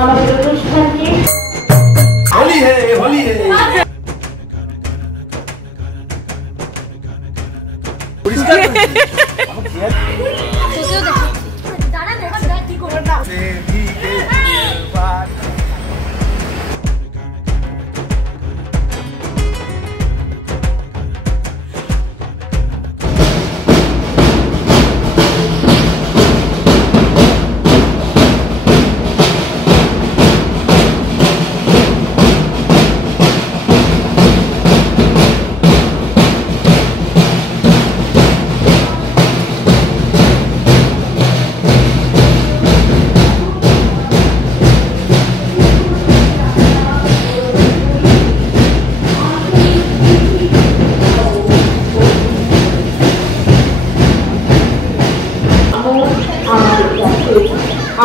আমাদের অনুষ্ঠানকে होली है होली है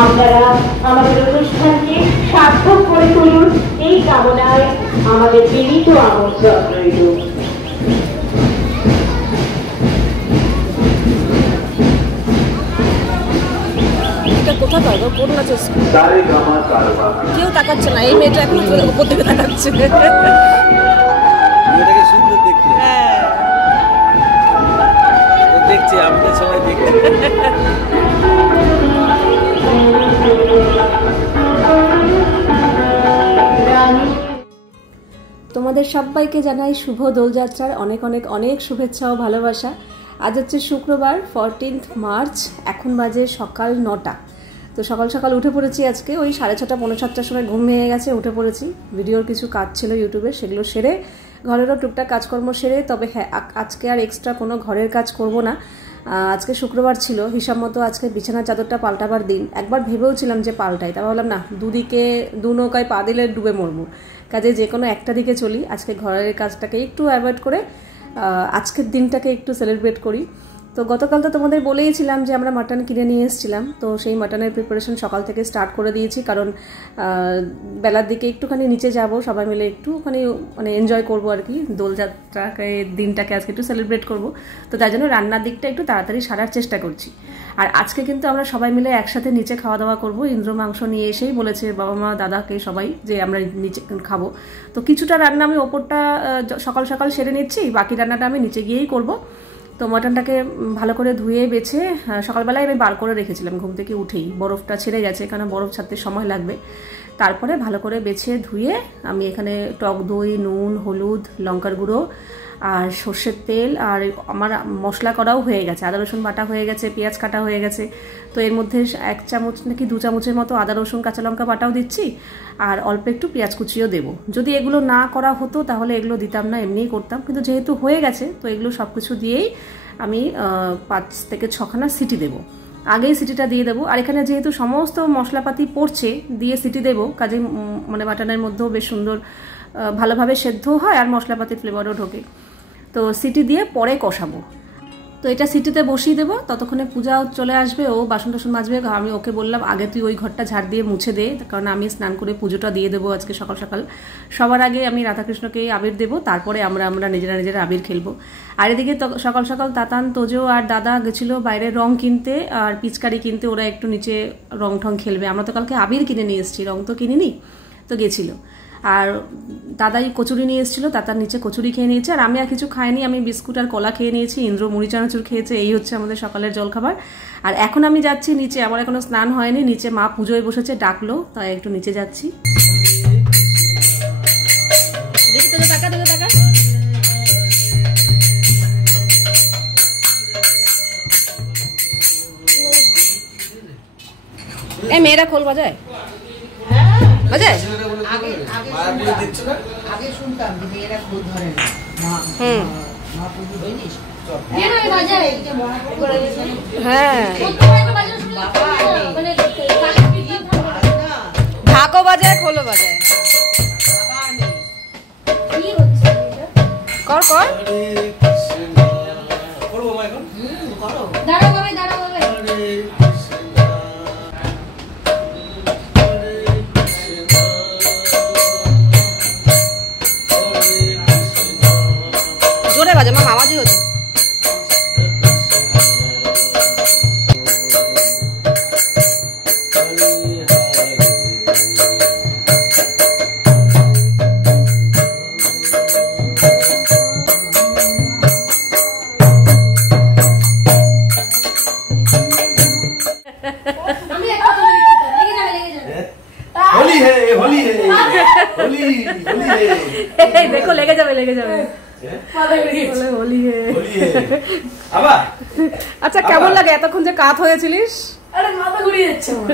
আপনারা আমাদের অনুষ্ঠানকে সার্থক করে তুলুন এই কামনায় আমাদের বিনীত আমন্ত্রণ রইল। কোথায় পারবো কোন নাচ কেউ তাকাচ্ছে না, এই মেয়েটা এখন উপর থেকে তাকাচ্ছে। সুন্দর দেখতে, হ্যাঁ দেখছি আমরা সবাই দেখছি। তোমাদের সবাইকে জানাই শুভ দোলযাত্রার অনেক অনেক অনেক শুভেচ্ছা ও ভালোবাসা। আজ হচ্ছে শুক্রবার 14 মার্চ, এখন বাজে সকাল 9টা। তো সকাল সকাল উঠে পড়েছি আজকে, ওই 6:30 পৌনে 7টার সময় ঘুম ভেঙে গেছে, উঠে পড়েছি। ভিডিওর কিছু কাজ ছিল ইউটিউবে, সেগুলো সেরে ঘরেরও টুকটাক কাজকর্ম সেরে, তবে হ্যাঁ আজকে আর এক্সট্রা কোনো ঘরের কাজ করব না। আজকে শুক্রবার ছিল, হিসাব মতো আজকে বিছানার চাদরটা পাল্টাবার দিন। একবার ভেবেও ছিলাম যে পাল্টাই, তা ভাবলাম না, দুদিকে দু নৌকায় পা দিলে ডুবে মরবো, কাজে যে কোনো একটা দিকে চলি। আজকে ঘরের কাজটাকে একটু অ্যাভয়েড করে আজকের দিনটাকে একটু সেলিব্রেট করি। তো গতকাল তো তোমাদের বলেইছিলাম যে আমরা মাটন কিনে নিয়ে এসেছিলাম, তো সেই মাটনের প্রিপারেশন সকাল থেকে স্টার্ট করে দিয়েছি, কারণ বেলার দিকে একটুখানি নিচে যাব, সবাই মিলে একটুখানি মানে এনজয় করবো আর কি, দোলযাত্রাকে দিনটাকে আজকে একটু সেলিব্রেট করব। তো তাই জন্য রান্নার দিকটা একটু তাড়াতাড়ি সারার চেষ্টা করছি। আর আজকে কিন্তু আমরা সবাই মিলে একসাথে নিচে খাওয়া দাওয়া করবো। ইন্দ্র মাংস নিয়ে এসেই বলেছে বাবা মা দাদাকে সবাই যে আমরা নিচে খাবো। তো কিছুটা রান্না আমি ওপরটা সকাল সকাল সেরে নিচ্ছি, বাকি রান্নাটা আমি নিচে গিয়েই করবো। তো মটনটাকে ভালো করে ধুয়ে বেছে সকালবেলায় আমি বার করে রেখেছিলাম, ঘুম থেকে উঠেই বরফটা ছেড়ে গেছে, কারণ বরফ ছাড়তে সময় লাগবে। তারপরে ভালো করে বেছে ধুয়ে আমি এখানে টক দই, নুন, হলুদ, লঙ্কার গুঁড়ো আর সর্ষের তেল, আর আমার মশলা করাও হয়ে গেছে, আদা রসুন বাটা হয়ে গেছে, পেঁয়াজ কাটা হয়ে গেছে। তো এর মধ্যে 1 চামচ নাকি 2 চামচের মতো আদা রসুন কাঁচা লঙ্কা বাটাও দিচ্ছি, আর অল্প একটু পেঁয়াজ কুচিও দেবো। যদি এগুলো না করা হতো তাহলে এগুলো দিতাম না, এমনিই করতাম, কিন্তু যেহেতু হয়ে গেছে তো এগুলো সব কিছু দিয়েই আমি 5 থেকে 6খানা সিটি দেবো। আগেই সিটিটা দিয়ে দেবো, আর এখানে যেহেতু সমস্ত মশলাপাতি পড়ছে দিয়ে সিটি দেবো, কাজে মানে মাটনের মধ্যেও বেশ সুন্দর ভালোভাবে সেদ্ধও হয় আর মশলাপাতির ফ্লেভারও ঢোকে। তো সিটি দিয়ে পরে কষাবো। তো এটা সিটিতে বসিয়ে দেবো, ততক্ষণে পূজাও চলে আসবে, ও বাসন টাসন মাজবে। আমি ওকে বললাম আগে তুই ওই ঘরটা ঝাড় দিয়ে মুছে দে, কারণ আমি স্নান করে পুজোটা দিয়ে দেবো আজকে সকাল সকাল। সবার আগে আমি রাধাকৃষ্ণকে আবির দেবো, তারপরে আমরা নিজেরা আবির খেলবো। আর এদিকে সকাল সকাল তাতান, তোজো আর দাদা গেছিলো বাইরে রং কিনতে আর পিচকারি কিনতে, ওরা একটু নিচে রং ঠং খেলবে। আমরা তো কালকে আবির কিনে নিয়ে এসেছি, রং তো কিনিনি, তো গেছিলো। আর দাদাই কচুরি নিয়ে এসেছিলো, তাতার নিচে কচুরি খেয়ে নিয়েছে, আর আমি আর কিছু খাইনি, আমি বিস্কুট আর কলা খেয়ে নিয়েছি। ইন্দ্র মুড়ি চানাচুর খেয়েছে। এই হচ্ছে আমাদের সকালের জলখাবার। আর এখন আমি যাচ্ছি নিচে, আমার এখনো স্নান হয়নি, নিচে মা পুজোয় বসেছে, ডাকলো, তাই একটু নিচে যাচ্ছি। মেয়েরা খোল বাজায় বাজায় আগে শুনতাম যে মেয়েরা খোল ধরে না। হ্যাঁ ঢাকও বাজায়, খোলও বাজায়। কর কর জোরে বাজে, মা আওয়াজই হচ্ছে। होली है होली होली है देखो लेके जावे होली है আবার আচ্ছা কেমন লাগে এতক্ষণ যে কাত হয়েছিলিস? আরে মাথা ঘুরিয়ে যাচ্ছে আমার।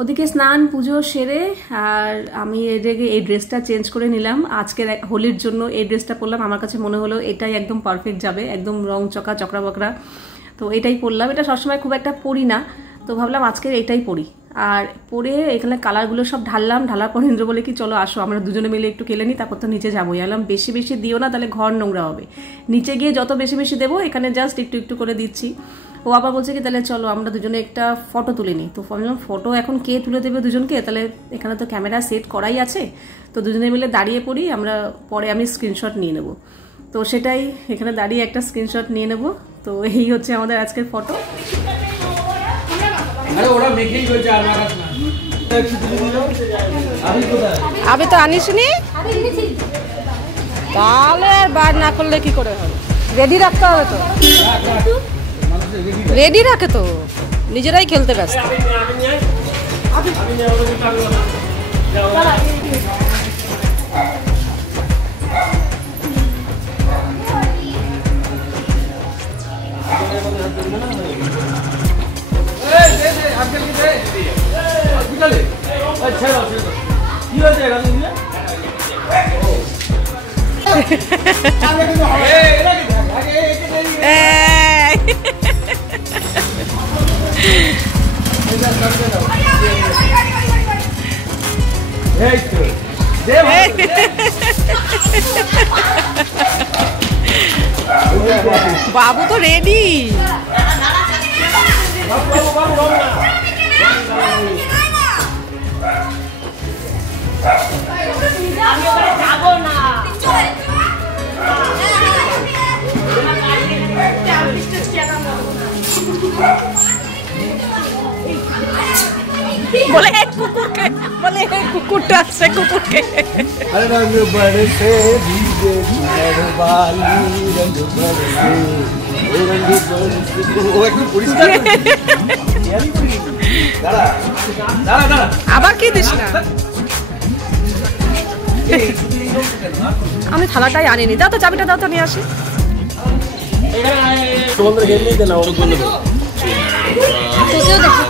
ওদিকে স্নান পুজো সেরে আর আমি এই ড্রেসটা চেঞ্জ করে নিলাম। আজকের হোলির জন্য এই ড্রেসটা পরলাম, আমার কাছে মনে হলো এটাই একদম পারফেক্ট যাবে, একদম রং চকা চকরা বকরা, তো এটাই পরলাম। এটা সবসময় খুব একটা পরি না, তো ভাবলাম আজকে এটাই পরি। আর পরে এখানে কালারগুলো সব ঢাললাম, ঢালার পর ইন্দ্র বলে কি চলো আসো আমরা দুজনে মিলে একটু খেলে নিই, তারপর তো নিচে যাবোই। এলাম বেশি বেশি দিও না, তাহলে ঘর নোংরা হবে। নিচে গিয়ে যত বেশি বেশি দেবো, এখানে জাস্ট একটু একটু করে দিচ্ছি। ও আবার বলছে কি তাহলে চলো আমরা দুজনে একটা ফটো তুলে নিই। তো ভাবলাম ফটো এখন কে তুলে দেবে দুজনকে, তাহলে এখানে তো ক্যামেরা সেট করাই আছে, তো দুজনে মিলে দাঁড়িয়ে পড়ি, আমরা পরে আমি স্ক্রিনশট নিয়ে নেব। তো সেটাই এখানে দাঁড়িয়ে একটা স্ক্রিনশট নিয়ে নেব। তো এই হচ্ছে আমাদের আজকের ফটো। আমি তো আনিসনি, তাহলে আর বার না করলে কি করে হবে? রেডি রাখতে হবে তো, রেডি রাখে তো, নিজেরাই খেলতে ব্যস্ত। বাবু তো রেডি। बोले कुकुर कुकुरटा से कुकुर के रंग बरसे भीगे मेहरबानी रंग बरसे ও একটু পরিষ্কার দাঁড়া দাঁড়া দাঁড়া আবার কি দিস না, আমি থালাটাই আনিনি। দাও তো চাবিটা দাও তো, নিয়ে আসি। তোমাদের হেলে দে না, ওর বলে দাও তোকেও দেখো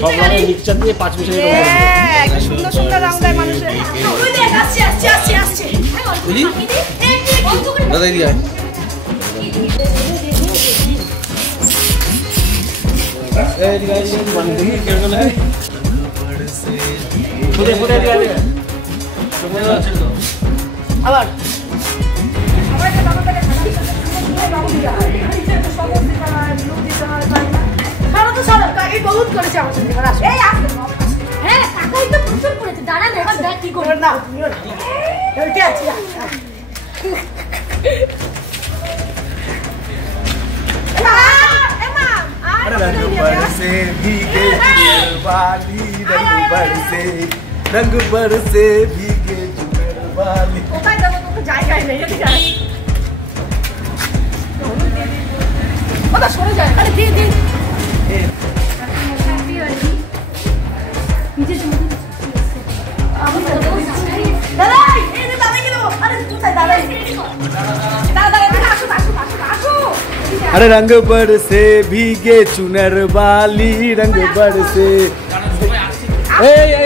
সব মানে মিক্সচার দিয়ে 5 মিনিট একটা সুন্দর সুন্দর রং দেয় মানুষের। আসছে বুঝি দাদা এদিকে আয় এদিকে আয় মানে দেখি কেন গেল ফুটে ফুটে দিয়ে আয় আবার বহুত করেছে আমার সঙ্গে। হ্যাঁ কাকাই তো প্রচুর করেছে, দাঁড়া না এবার দেখ কি করবে না। আছে रंग बरसे भीगे वाली रंग बरसे भीगे वाली কোথায় যাবো, তোকে জায়গায় নেই। এদিকে আয়, ওটা সরে যায়। আরে দিয়ে দিয়ে अरे रंग बरसे भीगे चुनर वाली रंग बरसे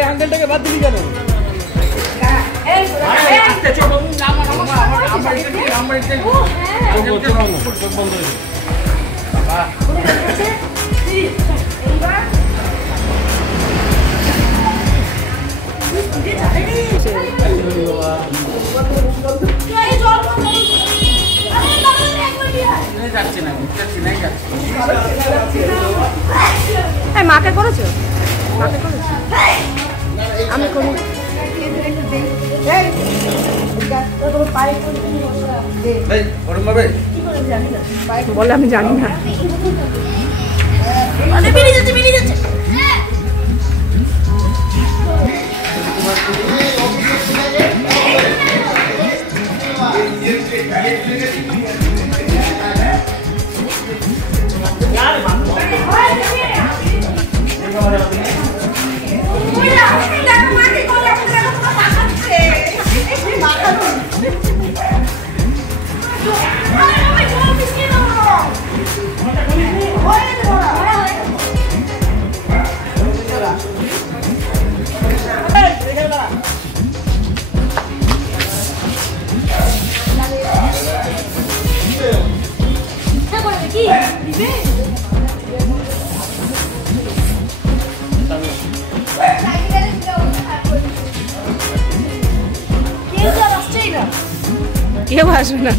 अंकल বাদ দিলি কেন? মাকে করেছো? মাকে করেছো? আমি করি। বলে আমি জানি না। কেউ আসবে না।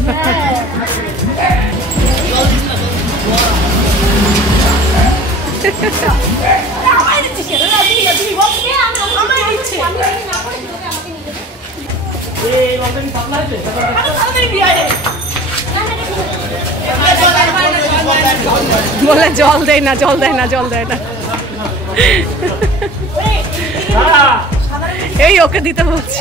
বলে জল দেয় না, জল দেয় না, জল দেয় না। এই ওকে দিতে বলছে।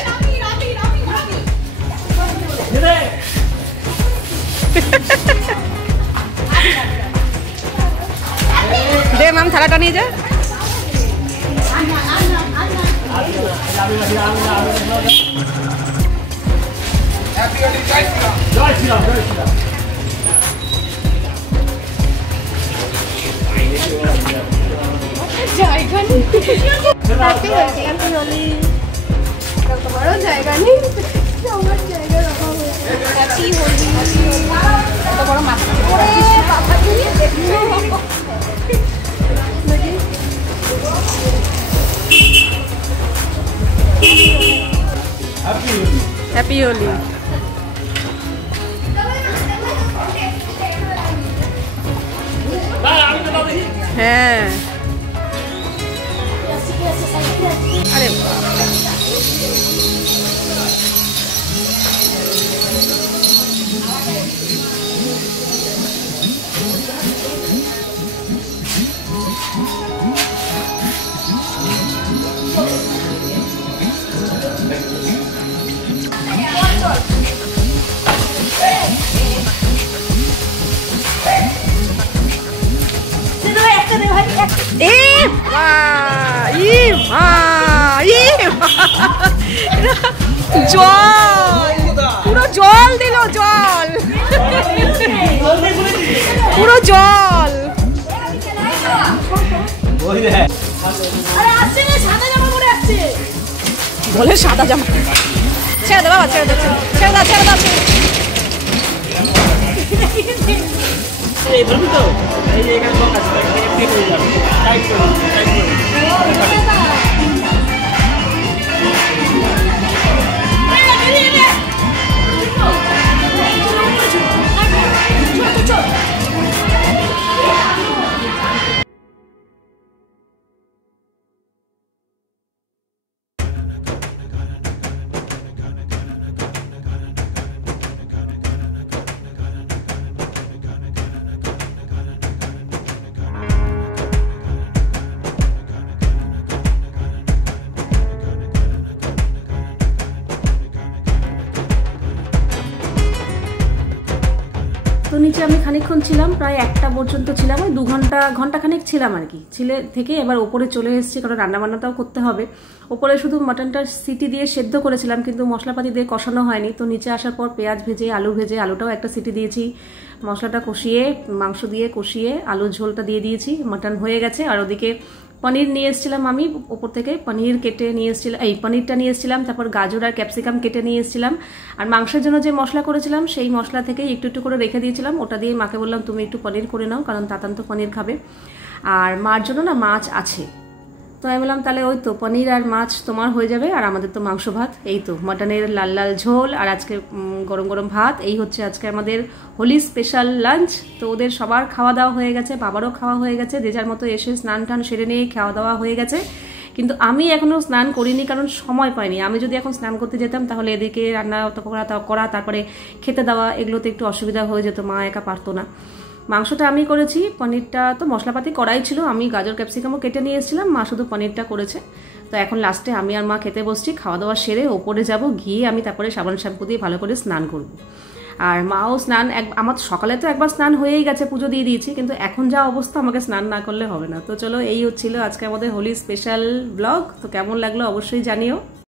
দে মাম থালাটা নিয়ে যা। জায়গা নেই, বড় জায়গা নেই, আমার জায়গার অভাব হয়েছে। বড় মাথা হ্যাপি হোলি। হ্যাঁ আরে জল, পুরো জল দিল, জল, পুরো জল। বলে সাদা জামা ছেড়ে দে বাবা, ছেড়ে দে, ছেড়ে দাও, ছেড়ে দাও। তো নিচে আমি খানিকক্ষণ ছিলাম, প্রায় 1টা পর্যন্ত ছিলাম, ওই 2 ঘন্টা খানিক ছিলাম আর কি। থেকে এবার ওপরে চলে এসেছি, কারণ রান্নাবান্নাটাও করতে হবে। ওপরে শুধু মাটনটা সিটি দিয়ে সেদ্ধ করেছিলাম, কিন্তু মশলাপাতি দিয়ে কষানো হয়নি। তো নিচে আসার পর পেঁয়াজ ভেজে, আলু ভেজে, আলুটাও একটা সিটি দিয়েছি, মশলাটা কষিয়ে, মাংস দিয়ে কষিয়ে, আলুর ঝোলটা দিয়ে দিয়েছি, মাটন হয়ে গেছে। আর ওদিকে পনির নিয়ে এসেছিলাম আমি ওপর থেকে, পনির কেটে নিয়ে এসেছিলাম, এই পনিরটা নিয়ে এসেছিলাম, তারপর গাজর আর ক্যাপসিকাম কেটে নিয়ে এসেছিলাম। আর মাংসের জন্য যে মশলা করেছিলাম সেই মশলা থেকে একটু একটু করে রেখে দিয়েছিলাম, ওটা দিয়ে মাকে বললাম তুমি একটু পনির করে নাও, কারণ তাতান তো পনির খাবে। আর মার জন্য না মাছ আছে, তো আমি বললাম তাহলে ওই তো পনির আর মাছ তোমার হয়ে যাবে, আর আমাদের তো মাংস ভাত, এই তো মাটনের লাল লাল ঝোল আর আজকে গরম গরম ভাত, এই হচ্ছে আজকে আমাদের হোলি স্পেশাল লাঞ্চ। তো ওদের সবার খাওয়া দাওয়া হয়ে গেছে, বাবারও খাওয়া হয়ে গেছে, যে যার মতো এসে স্নান টান সেরে নিয়ে খাওয়া দাওয়া হয়ে গেছে। কিন্তু আমি এখনো স্নান করিনি, কারণ সময় পাইনি। আমি যদি এখন স্নান করতে যেতাম তাহলে এদিকে রান্না করা তারপরে খেতে দেওয়া এগুলোতে একটু অসুবিধা হয়ে যেত, মা একা পারতো না। মাংসটা আমি করেছি, পনিরটা তো মশলাপাতি করাই ছিল, আমি গাজর ক্যাপসিকামও কেটে নিয়ে এসেছিলাম, মা শুধু পনিরটা করেছে। তো এখন লাস্টে আমি আর মা খেতে বসছি, খাওয়া দাওয়া সেরে ওপরে যাব, গিয়ে আমি তারপরে সাবান শ্যাম্পু দিয়ে ভালো করে স্নান করব। আর মাও স্নান, আমার সকালে তো একবার স্নান হয়েই গেছে, পুজো দিয়ে দিয়েছি, কিন্তু এখন যা অবস্থা আমাকে স্নান না করলে হবে না। তো চলো, এই হচ্ছিল আজকে আমাদের হোলি স্পেশাল ব্লগ। তো কেমন লাগলো অবশ্যই জানিও।